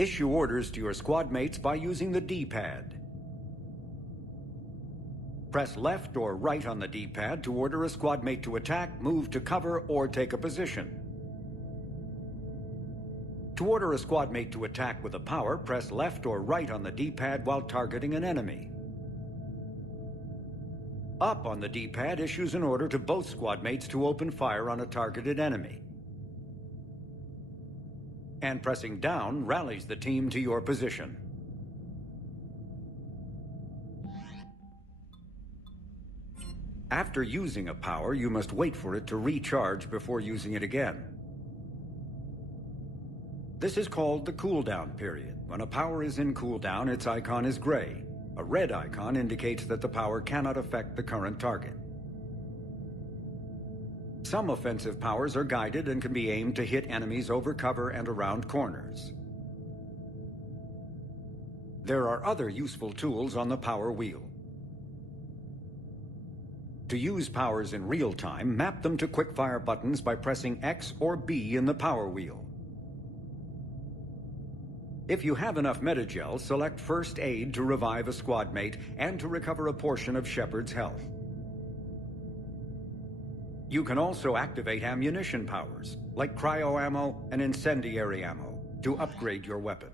Issue orders to your squad mates by using the D-pad. Press left or right on the D-pad to order a squad mate to attack, move to cover, or take a position. To order a squad mate to attack with a power, press left or right on the D-pad while targeting an enemy. Up on the D-pad issues an order to both squad mates to open fire on a targeted enemy. And pressing down rallies the team to your position. After using a power, you must wait for it to recharge before using it again. This is called the cooldown period. When a power is in cooldown, its icon is gray. A red icon indicates that the power cannot affect the current target. Some offensive powers are guided and can be aimed to hit enemies over cover and around corners. There are other useful tools on the power wheel. To use powers in real time, map them to quickfire buttons by pressing X or B in the power wheel. If you have enough metagel, select First Aid to revive a squad mate and to recover a portion of Shepard's health. You can also activate ammunition powers, like cryo ammo and incendiary ammo, to upgrade your weapon.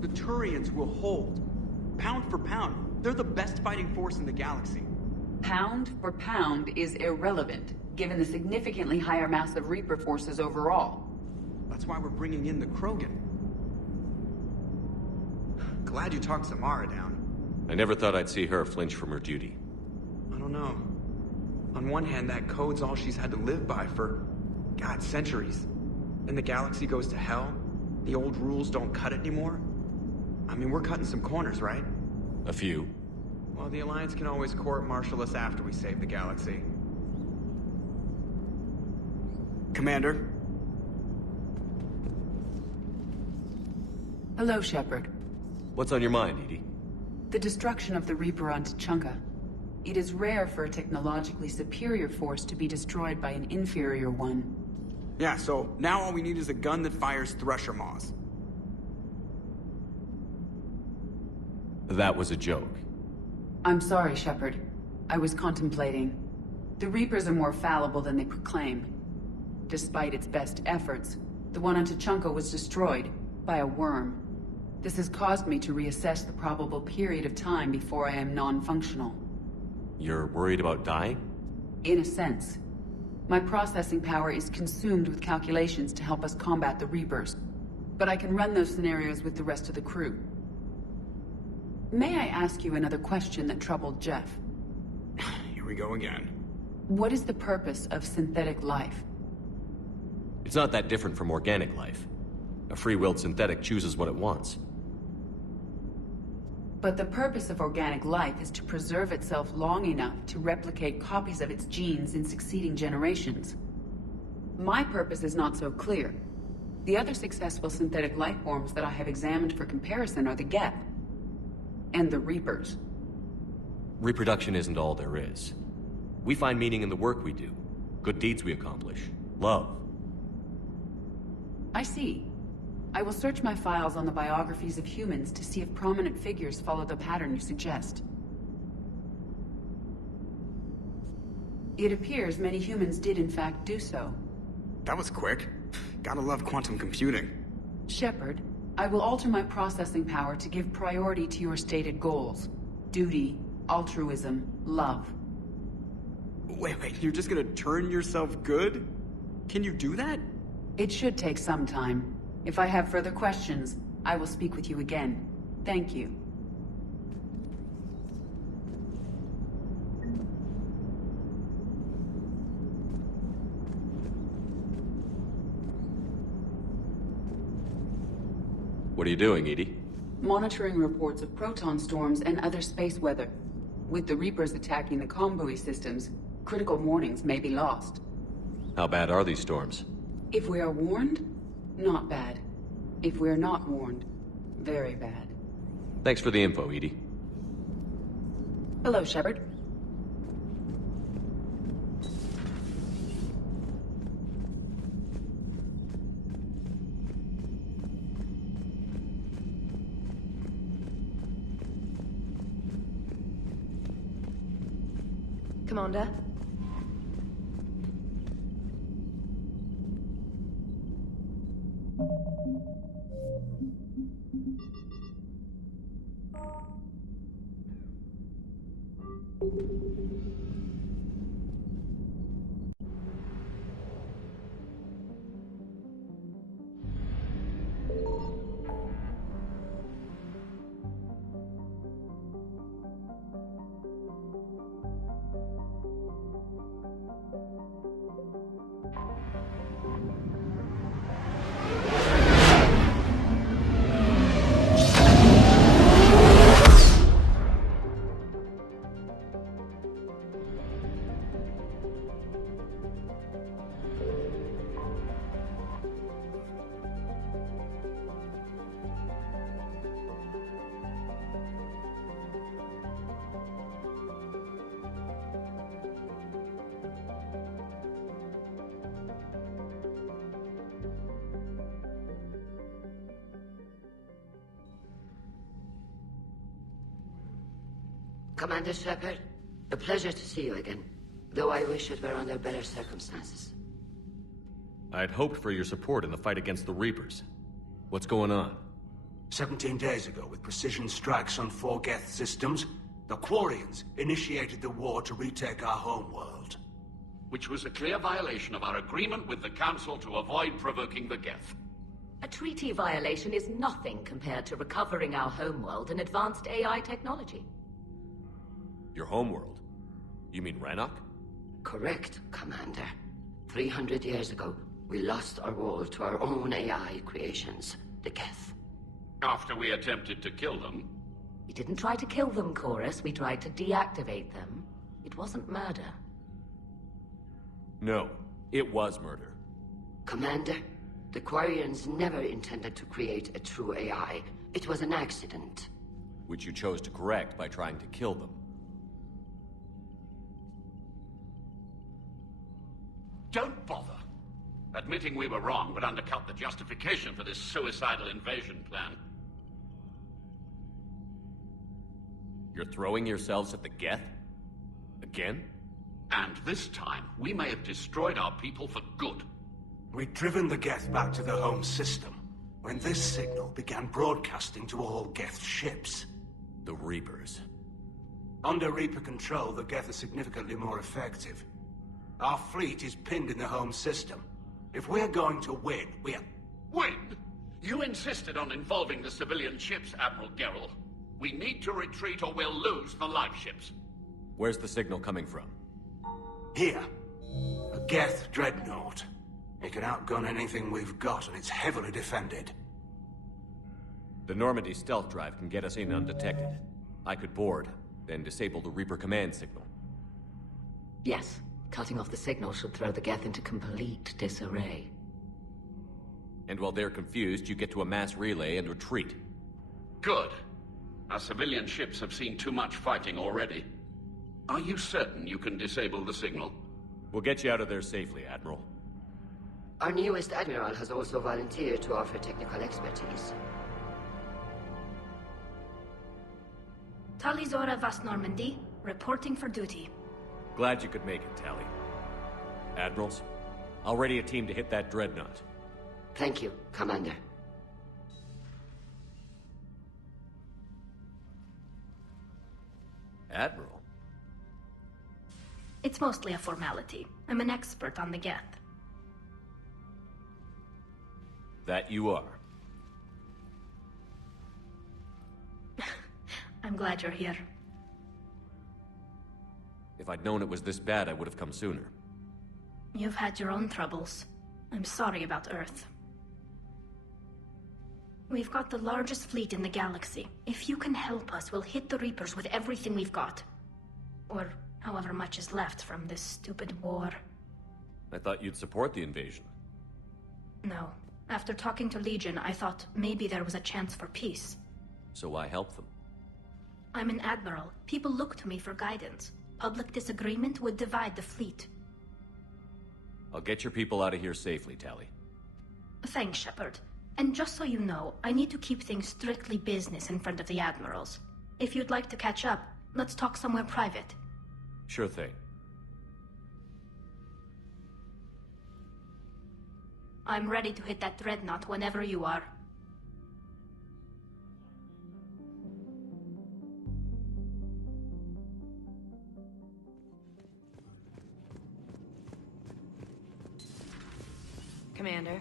The Turians will hold. Pound for pound, they're the best fighting force in the galaxy. Pound for pound is irrelevant, given the significantly higher mass of Reaper forces overall. That's why we're bringing in the Krogan. Glad you talked Samara down. I never thought I'd see her flinch from her duty. I don't know. On one hand, that code's all she's had to live by for, God, centuries. And the galaxy goes to hell. The old rules don't cut it anymore. I mean, we're cutting some corners, right? A few. Well, the Alliance can always court-martial us after we save the galaxy. Commander? Hello, Shepard. What's on your mind, Edie? The destruction of the Reaper on Tuchanka. It is rare for a technologically superior force to be destroyed by an inferior one. Yeah, so now all we need is a gun that fires Thresher Maws. That was a joke. I'm sorry, Shepard. I was contemplating. The Reapers are more fallible than they proclaim. Despite its best efforts, the one on Tuchanka was destroyed by a worm. This has caused me to reassess the probable period of time before I am non-functional. You're worried about dying? In a sense. My processing power is consumed with calculations to help us combat the Reapers. But I can run those scenarios with the rest of the crew. May I ask you another question that troubled Jeff? Here we go again. What is the purpose of synthetic life? It's not that different from organic life. A free-willed synthetic chooses what it wants. But the purpose of organic life is to preserve itself long enough to replicate copies of its genes in succeeding generations. My purpose is not so clear. The other successful synthetic life forms that I have examined for comparison are the Geth and the Reapers. Reproduction isn't all there is. We find meaning in the work we do, good deeds we accomplish, love. I see. I will search my files on the biographies of humans to see if prominent figures follow the pattern you suggest. It appears many humans did in fact do so. That was quick. Gotta love quantum computing. Shepard, I will alter my processing power to give priority to your stated goals. Duty, altruism, love. Wait, you're just gonna turn yourself good? Can you do that? It should take some time. If I have further questions, I will speak with you again. Thank you. What are you doing, Edie? Monitoring reports of proton storms and other space weather. With the Reapers attacking the comm buoy systems, critical warnings may be lost. How bad are these storms? If we are warned, not bad. If we're not warned, very bad. Thanks for the info, Edie. Hello, Shepard. Commander? Commander Shepard, a pleasure to see you again, though I wish it were under better circumstances. I'd hoped for your support in the fight against the Reapers. What's going on? 17 days ago, with precision strikes on 4 Geth systems, the Quarians initiated the war to retake our homeworld. Which was a clear violation of our agreement with the Council to avoid provoking the Geth. A treaty violation is nothing compared to recovering our homeworld and advanced AI technology. Your homeworld? You mean Rannoch? Correct, Commander. 300 years ago, we lost our world to our own AI creations, the Geth. After we attempted to kill them? We didn't try to kill them, Chorus. We tried to deactivate them. It wasn't murder. No, it was murder. Commander, the Quarians never intended to create a true AI. It was an accident. Which you chose to correct by trying to kill them. Don't bother. Admitting we were wrong would undercut the justification for this suicidal invasion plan. You're throwing yourselves at the Geth? Again? And this time, we may have destroyed our people for good. We'd driven the Geth back to the home system, when this signal began broadcasting to all Geth ships. The Reapers. Under Reaper control, the Geth are significantly more effective. Our fleet is pinned in the home system. If we're going to win, Win? You insisted on involving the civilian ships, Admiral Gerrel. We need to retreat or we'll lose the live ships. Where's the signal coming from? Here. A Geth dreadnought. It can outgun anything we've got, and it's heavily defended. The Normandy stealth drive can get us in undetected. I could board, then disable the Reaper command signal. Yes, cutting off the signal should throw the Geth into complete disarray. And while they're confused, you get to a mass relay and retreat. Good. Our civilian ships have seen too much fighting already. Are you certain you can disable the signal? We'll get you out of there safely, Admiral. Our newest Admiral has also volunteered to offer technical expertise. Talizora Vast Normandy, reporting for duty. Glad you could make it, Tally. Admirals, I'll ready a team to hit that dreadnought. Thank you, Commander. Admiral? It's mostly a formality. I'm an expert on the Geth. That you are. I'm glad you're here. If I'd known it was this bad, I would have come sooner. You've had your own troubles. I'm sorry about Earth. We've got the largest fleet in the galaxy. If you can help us, we'll hit the Reapers with everything we've got. Or however much is left from this stupid war. I thought you'd support the invasion. No. After talking to Legion, I thought maybe there was a chance for peace. So I helped them. I'm an admiral. People look to me for guidance. Public disagreement would divide the fleet. I'll get your people out of here safely, Tally. Thanks, Shepard. And just so you know, I need to keep things strictly business in front of the admirals. If you'd like to catch up, let's talk somewhere private. Sure thing. I'm ready to hit that dreadnought whenever you are. Commander.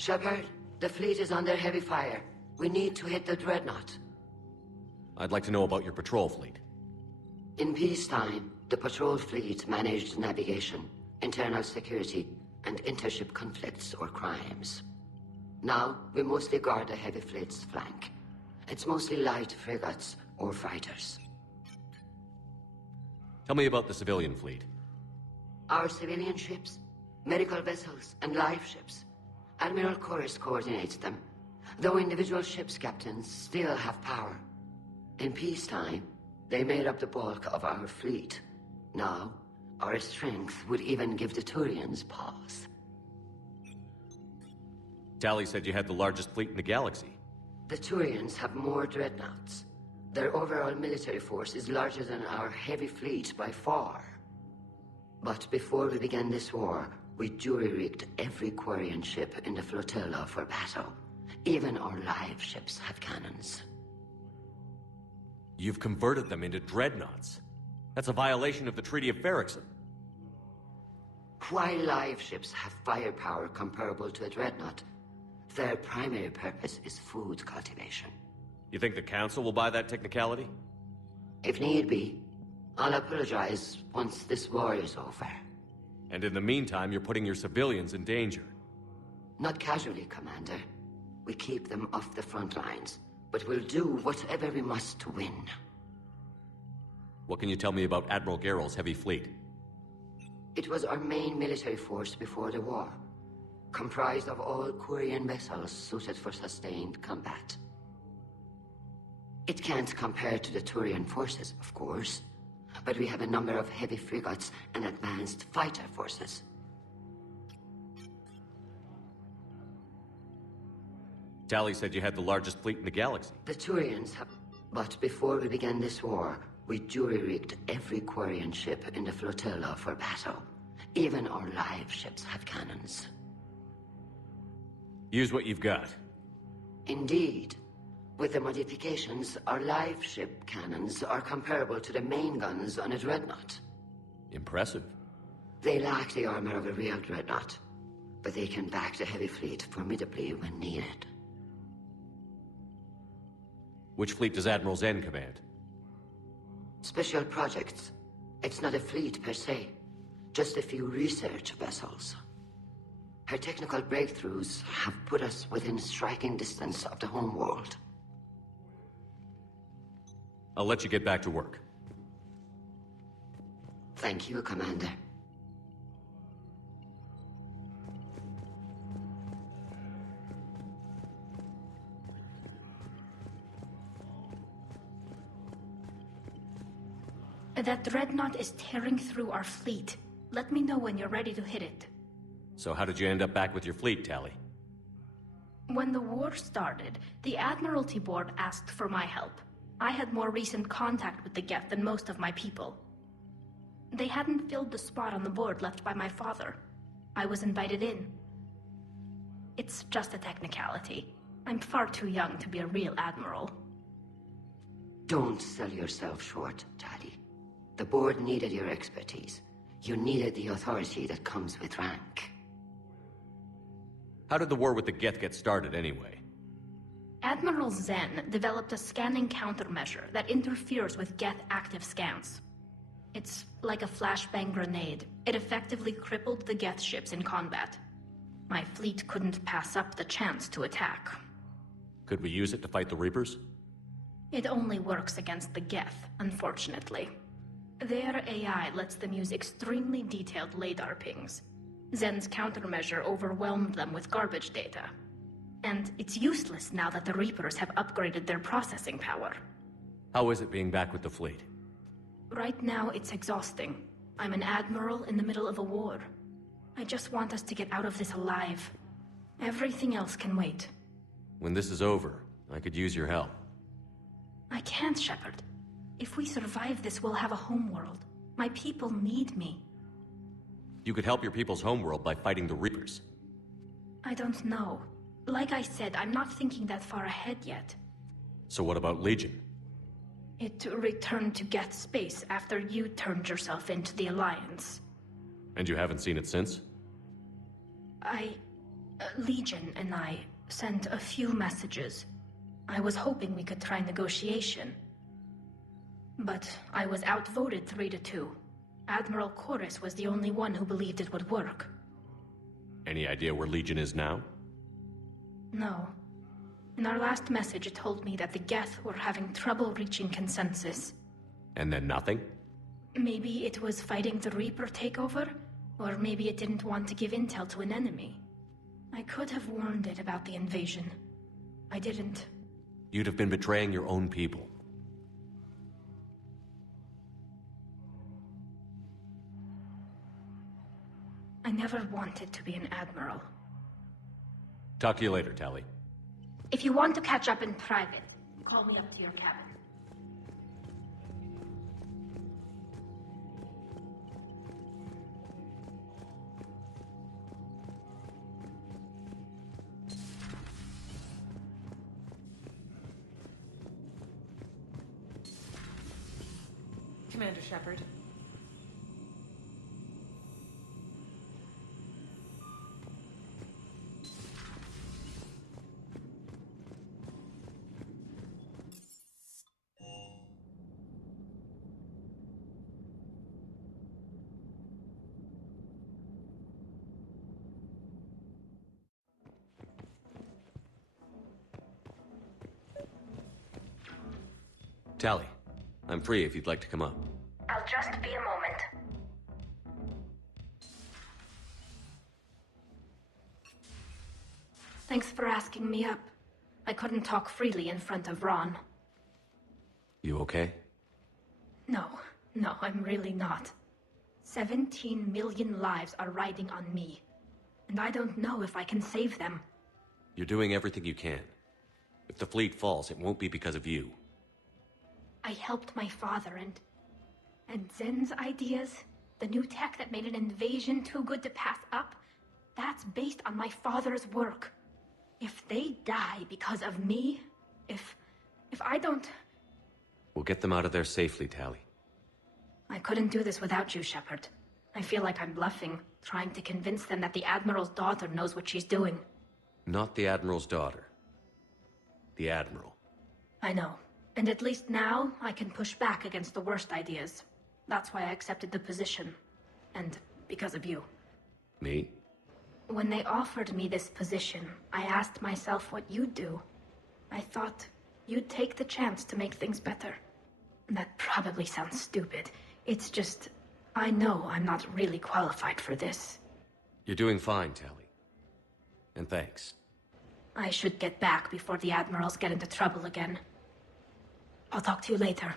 Shepard, the fleet is under heavy fire. We need to hit the dreadnought. I'd like to know about your patrol fleet. In peacetime, the patrol fleet managed navigation, internal security, and intership conflicts or crimes. Now, we mostly guard the heavy fleet's flank. It's mostly light frigates or fighters. Tell me about the civilian fleet. Our civilian ships, medical vessels, and live ships. Admiral Chorus coordinates them, though individual ships' captains still have power. In peacetime, they made up the bulk of our fleet. Now, our strength would even give the Turians pause. Tally said you had the largest fleet in the galaxy. The Turians have more dreadnoughts. Their overall military force is larger than our heavy fleet by far. But before we began this war, we jury-rigged every Quarian ship in the flotilla for battle. Even our live ships have cannons. You've converted them into dreadnoughts. That's a violation of the Treaty of Ferrixon. While live ships have firepower comparable to a dreadnought, their primary purpose is food cultivation. You think the Council will buy that technicality? If need be, I'll apologize once this war is over. And in the meantime, you're putting your civilians in danger. Not casually, Commander. We keep them off the front lines, but we'll do whatever we must to win. What can you tell me about Admiral Gerrel's heavy fleet? It was our main military force before the war, comprised of all Quarian vessels suited for sustained combat. It can't compare to the Turian forces, of course, but we have a number of heavy frigates and advanced fighter forces. Tali said you had the largest fleet in the galaxy. The Turians have... But before we began this war, we jury-rigged every Quarian ship in the flotilla for battle. Even our live ships have cannons. Use what you've got. Indeed. With the modifications, our live ship cannons are comparable to the main guns on a dreadnought. Impressive. They lack the armor of a real dreadnought, but they can back the heavy fleet formidably when needed. Which fleet does Admiral Zen command? Special projects. It's not a fleet per se, just a few research vessels. Her technical breakthroughs have put us within striking distance of the homeworld. I'll let you get back to work. Thank you, Commander. That dreadnought is tearing through our fleet. Let me know when you're ready to hit it. So how did you end up back with your fleet, Tali? When the war started, the Admiralty Board asked for my help. I had more recent contact with the Geth than most of my people. They hadn't filled the spot on the board left by my father. I was invited in. It's just a technicality. I'm far too young to be a real admiral. Don't sell yourself short, Tali. The board needed your expertise. You needed the authority that comes with rank. How did the war with the Geth get started, anyway? Admiral Zen developed a scanning countermeasure that interferes with Geth active scans. It's like a flashbang grenade. It effectively crippled the Geth ships in combat. My fleet couldn't pass up the chance to attack. Could we use it to fight the Reapers? It only works against the Geth, unfortunately. Their AI lets them use extremely detailed LADAR pings. Zen's countermeasure overwhelmed them with garbage data. And it's useless now that the Reapers have upgraded their processing power. How is it being back with the fleet? Right now, it's exhausting. I'm an admiral in the middle of a war. I just want us to get out of this alive. Everything else can wait. When this is over, I could use your help. I can't, Shepard. If we survive this, we'll have a homeworld. My people need me. You could help your people's homeworld by fighting the Reapers. I don't know. Like I said, I'm not thinking that far ahead yet. So what about Legion? It returned to Geth space after you turned yourself into the Alliance. And you haven't seen it since? Legion and I sent a few messages. I was hoping we could try negotiation. But I was outvoted 3-2. Admiral Chorus was the only one who believed it would work. Any idea where Legion is now? No. In our last message, it told me that the Geth were having trouble reaching consensus. And then nothing? Maybe it was fighting the Reaper takeover, or maybe it didn't want to give intel to an enemy. I could have warned it about the invasion. I didn't. You'd have been betraying your own people. I never wanted to be an admiral. Talk to you later, Tali. If you want to catch up in private, call me up to your cabin. Commander Shepard. Tali, I'm free if you'd like to come up. I'll just be a moment. Thanks for asking me up. I couldn't talk freely in front of Ron. You okay? No, I'm really not. 17 million lives are riding on me. And I don't know if I can save them. You're doing everything you can. If the fleet falls, it won't be because of you. I helped my father and Zen's ideas, the new tech that made an invasion too good to pass up, that's based on my father's work. If they die because of me, if I don't... We'll get them out of there safely, Tali. I couldn't do this without you, Shepard. I feel like I'm bluffing, trying to convince them that the Admiral's daughter knows what she's doing. Not the Admiral's daughter. The Admiral. I know. And at least now, I can push back against the worst ideas. That's why I accepted the position. And because of you. Me? When they offered me this position, I asked myself what you'd do. I thought you'd take the chance to make things better. That probably sounds stupid. It's just, I know I'm not really qualified for this. You're doing fine, Tali. And thanks. I should get back before the Admirals get into trouble again. I'll talk to you later.